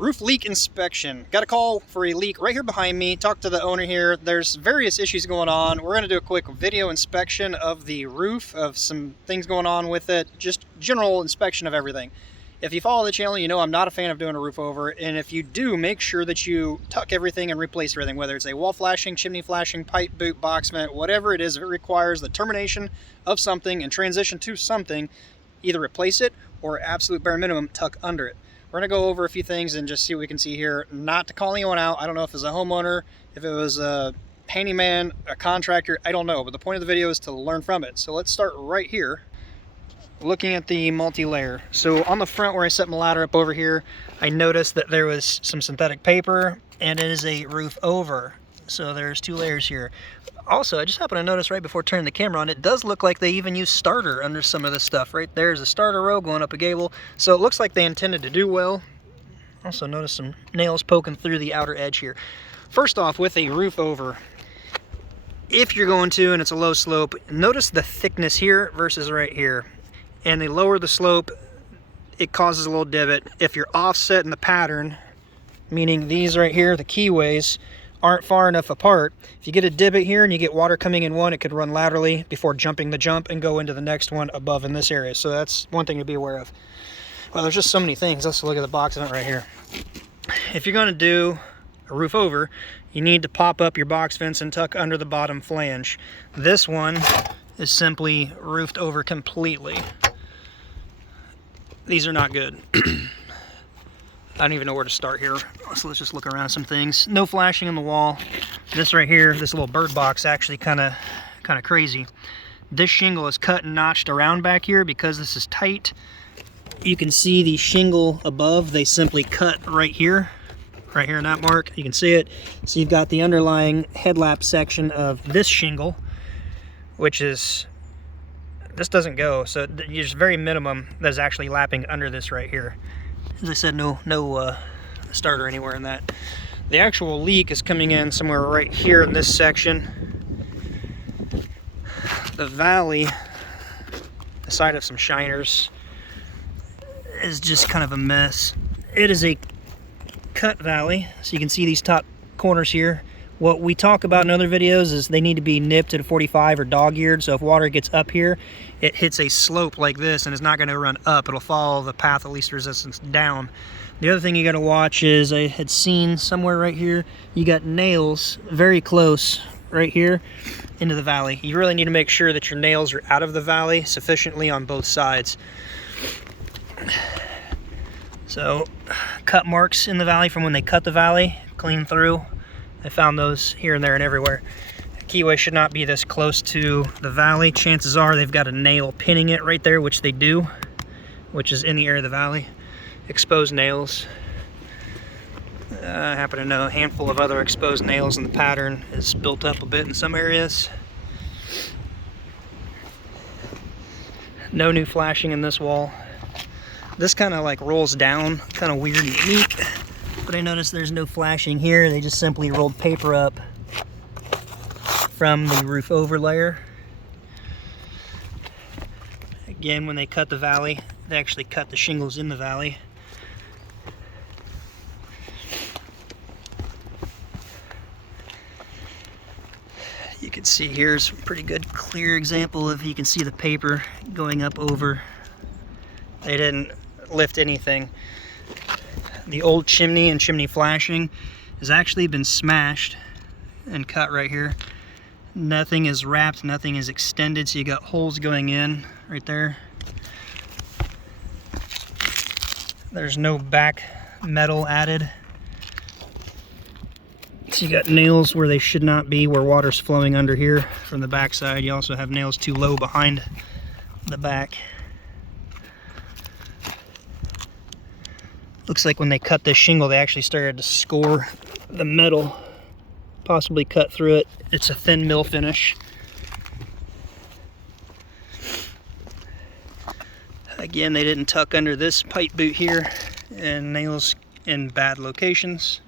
Roof leak inspection. Got a call for a leak right here behind me. Talked to the owner here. There's various issues going on. We're going to do a quick video inspection of the roof, of some things going on with it, just general inspection of everything. If you follow the channel, you know I'm not a fan of doing a roof over, and if you do, make sure that you tuck everything and replace everything, whether it's a wall flashing, chimney flashing, pipe boot, box vent, whatever it is. If it requires the termination of something and transition to something, either replace it or absolute bare minimum, tuck under it. We're going to go over a few things and just see what we can see here. Not to call anyone out. I don't know if it's a homeowner, if it was a handyman, a contractor, I don't know. But the point of the video is to learn from it. So let's start right here, looking at the multi-layer. So on the front where I set my ladder up over here, I noticed that there was some synthetic paper, and it is a roof over. So there's 2 layers here. Also, I just happened to notice right before turning the camera on, it does look like they even use starter under some of this stuff. Right there's a starter row going up a gable. So it looks like they intended to do well. Also notice some nails poking through the outer edge here. First off, with a roof over, if you're going to, and it's a low slope, notice the thickness here versus right here. And the lower the slope, it causes a little divot. If you're offset in the pattern, meaning these right here, the keyways, aren't far enough apart, if you get a divot here and you get water coming in one, it could run laterally before jumping the jump and go into the next one above in this area. So that's one thing to be aware of. Well, there's just so many things. Let's look at the box vent right here. If you're going to do a roof over, you need to pop up your box vents and tuck under the bottom flange. This one is simply roofed over completely. These are not good. I don't even know where to start here, so let's just look around some things. No flashing on the wall. This right here, this little bird box, actually kind of crazy. This shingle is cut and notched around back here because this is tight. You can see the shingle above, they simply cut right here in that mark. You can see it. So you've got the underlying headlap section of this shingle, which is, this doesn't go, so there's very minimum that's actually lapping under this right here. As I said, no starter anywhere in that. The actual leak is coming in somewhere right here in this section. The valley, aside of some shiners, is just kind of a mess. It is a cut valley, so you can see these top corners here. What we talk about in other videos is they need to be nipped at a 45 or dog-eared, so if water gets up here, it hits a slope like this and it's not going to run up. It'll follow the path of least resistance down. The other thing you got to watch is, I had seen somewhere right here, you got nails very close right here into the valley. You really need to make sure that your nails are out of the valley sufficiently on both sides. So, cut marks in the valley from when they cut the valley, clean through. I found those here and there and everywhere. Keyway should not be this close to the valley. Chances are they've got a nail pinning it right there, which they do, which is in the area of the valley. Exposed nails. I happen to know a handful of other exposed nails, and the pattern is built up a bit in some areas. No new flashing in this wall. This kind of like rolls down, kind of weird and unique. But I noticed there's no flashing here. They just simply rolled paper up from the roof over layer. Again, when they cut the valley, they actually cut the shingles in the valley. You can see here's a pretty good clear example of, you can see the paper going up over. They didn't lift anything. The old chimney and chimney flashing has actually been smashed and cut right here. Nothing is wrapped, nothing is extended, so you got holes going in right there. There's no back metal added. So you got nails where they should not be, where water's flowing under here from the back side. You also have nails too low behind the back. Looks like when they cut this shingle, they actually started to score the metal, possibly cut through it. It's a thin mill finish. Again, they didn't tuck under this pipe boot here, and nails in bad locations.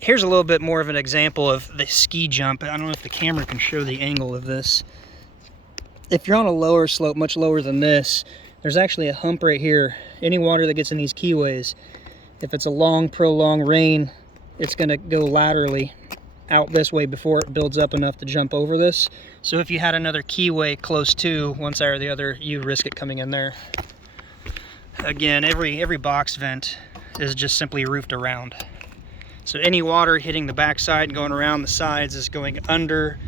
Here's a little bit more of an example of the ski jump. I don't know if the camera can show the angle of this. If you're on a lower slope, much lower than this, there's actually a hump right here. Any water that gets in these keyways, if it's a long, prolonged rain, it's going to go laterally out this way before it builds up enough to jump over this. So if you had another keyway close to one side or the other, you risk it coming in there. Again, every box vent is just simply roofed around. So any water hitting the backside and going around the sides is going under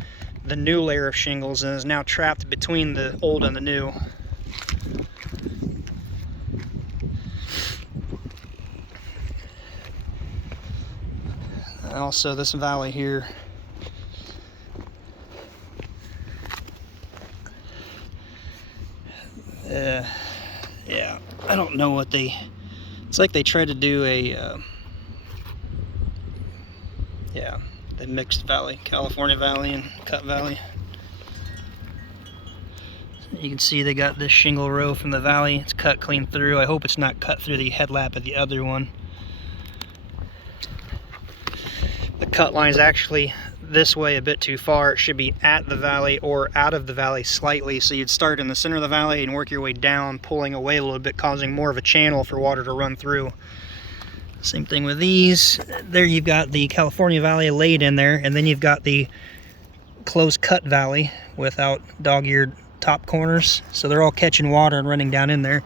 the new layer of shingles and is now trapped between the old and the new. And also this valley here, yeah, I don't know what it's like they tried to do a, yeah, they mixed valley, California Valley and Cut Valley. You can see they got this shingle row from the valley, it's cut clean through. I hope it's not cut through the headlap of the other one. The cut line is actually this way a bit too far. It should be at the valley or out of the valley slightly, so you'd start in the center of the valley and work your way down, pulling away a little bit, causing more of a channel for water to run through. Same thing with these. There you've got the California Valley laid in there, and then you've got the closed cut valley without dog-eared top corners, so they're all catching water and running down in there.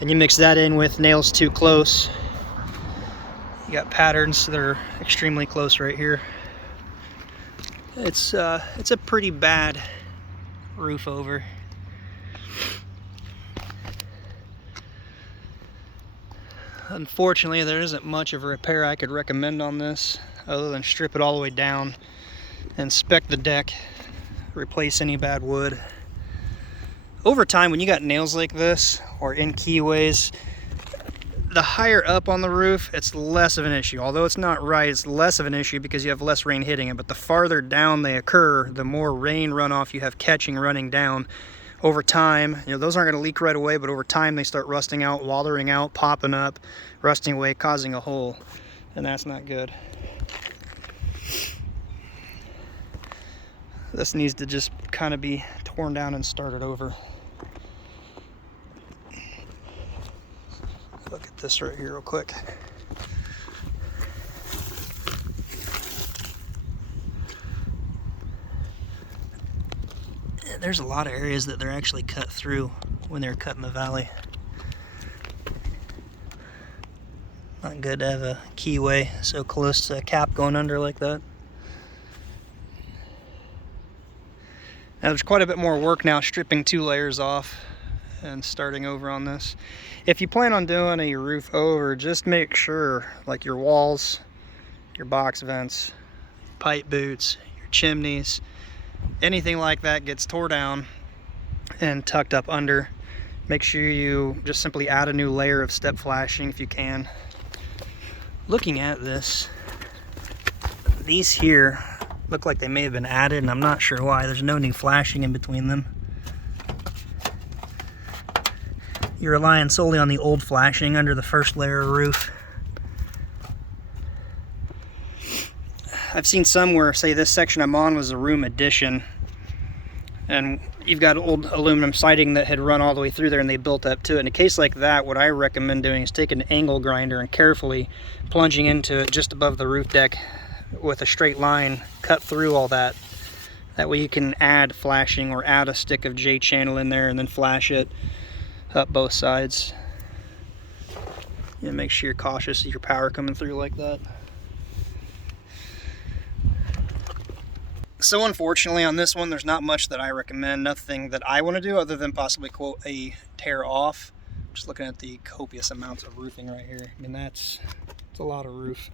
And you mix that in with nails too close, you got patterns that are extremely close right here. It's a pretty bad roof over. Unfortunately, there isn't much of a repair I could recommend on this other than strip it all the way down, inspect the deck, replace any bad wood. Over time, when you got nails like this or in keyways, the higher up on the roof, it's less of an issue. Although it's not right, it's less of an issue because you have less rain hitting it. But the farther down they occur, the more rain runoff you have catching running down. Over time, you know, those aren't going to leak right away, but over time they start rusting out, wathering out, popping up, rusting away, causing a hole. And that's not good. This needs to just kind of be torn down and started over. Look at this right here real quick. There's a lot of areas that they're actually cut through when they're cutting the valley. Not good to have a keyway so close to a cap going under like that. Now there's quite a bit more work now stripping 2 layers off and starting over on this. If you plan on doing a roof over, just make sure like your walls, your box vents, pipe boots, your chimneys, anything like that gets tore down and tucked up under. Make sure you just simply add a new layer of step flashing if you can. Looking at this, these here look like they may have been added, and I'm not sure why. There's no new flashing in between them. You're relying solely on the old flashing under the first layer of roof. I've seen some where, say, this section I'm on was a room addition, and you've got old aluminum siding that had run all the way through there and they built up to it. In a case like that, what I recommend doing is take an angle grinder and carefully plunging into it just above the roof deck with a straight line, cut through all that. That way you can add flashing or add a stick of J channel in there and then flash it up both sides. Make sure you're cautious of your power coming through like that. So unfortunately on this one, there's not much that I recommend, nothing that I want to do other than possibly quote a tear off. Just looking at the copious amounts of roofing right here. I mean, it's a lot of roof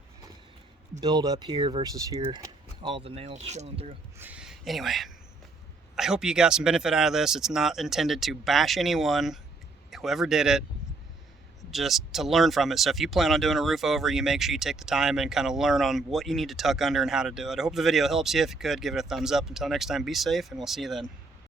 build up here versus here, all the nails showing through. Anyway, I hope you got some benefit out of this. It's not intended to bash anyone, whoever did it, just to learn from it. So if you plan on doing a roof over, you make sure you take the time and kind of learn on what you need to tuck under and how to do it. I hope the video helps you. If you could, give it a thumbs up. Until next time, be safe, and we'll see you then.